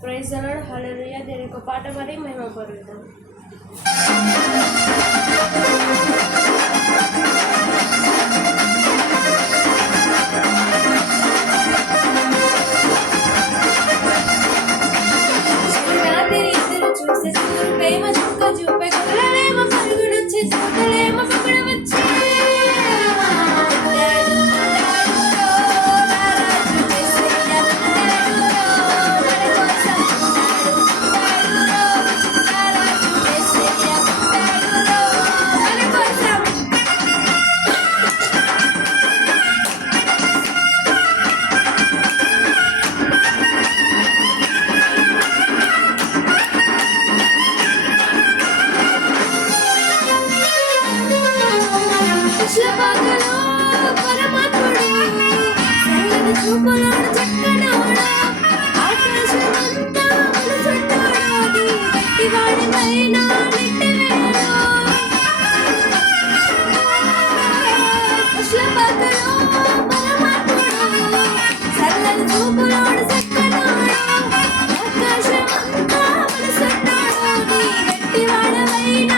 Praise అలాడ్ హలలుయ దీని ఒక పాట మరి మేము పరుగుతాం ఆకాశమంతా మనసుంటాడు. గట్టివాడి పైన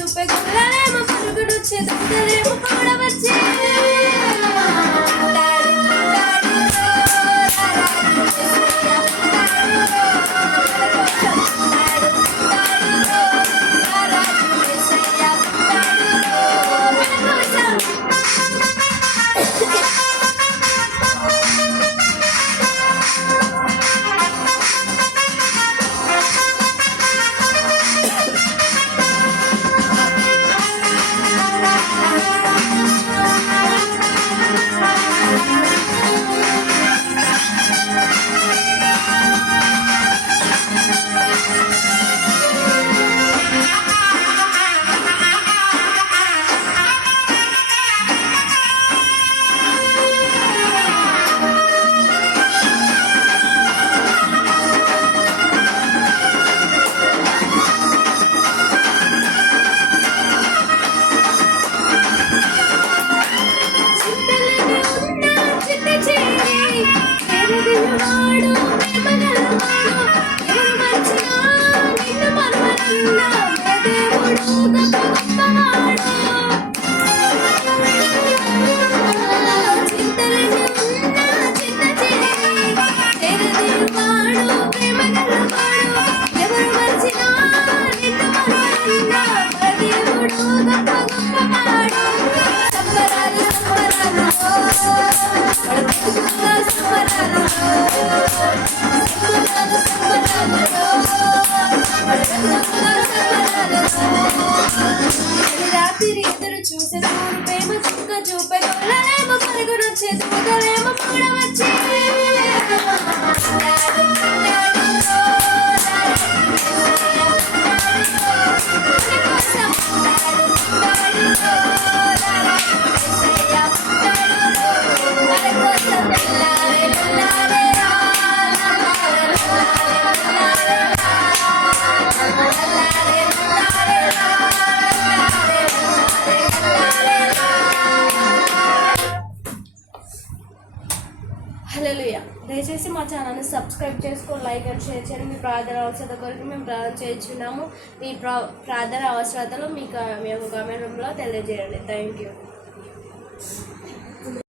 చూపే గుర్రలేమో పరుగుడొచ్చే దేవుడు చుక్క చూపే గొల్లలేమో పరుగునొచ్చే హలోయ దయచేసి మా ఛానల్ని సబ్స్క్రైబ్ చేసుకొని లైక్ అండ్ షేర్ చేయండి. మీ ప్రార్థన అవసరత కొరకు మేము ప్రార్థన చేయించున్నాము మీ ప్రా ప్రార్థన అవసరతలు మీకు మేము కామెంట్ రూమ్లో తెలియజేయండి. Thank you.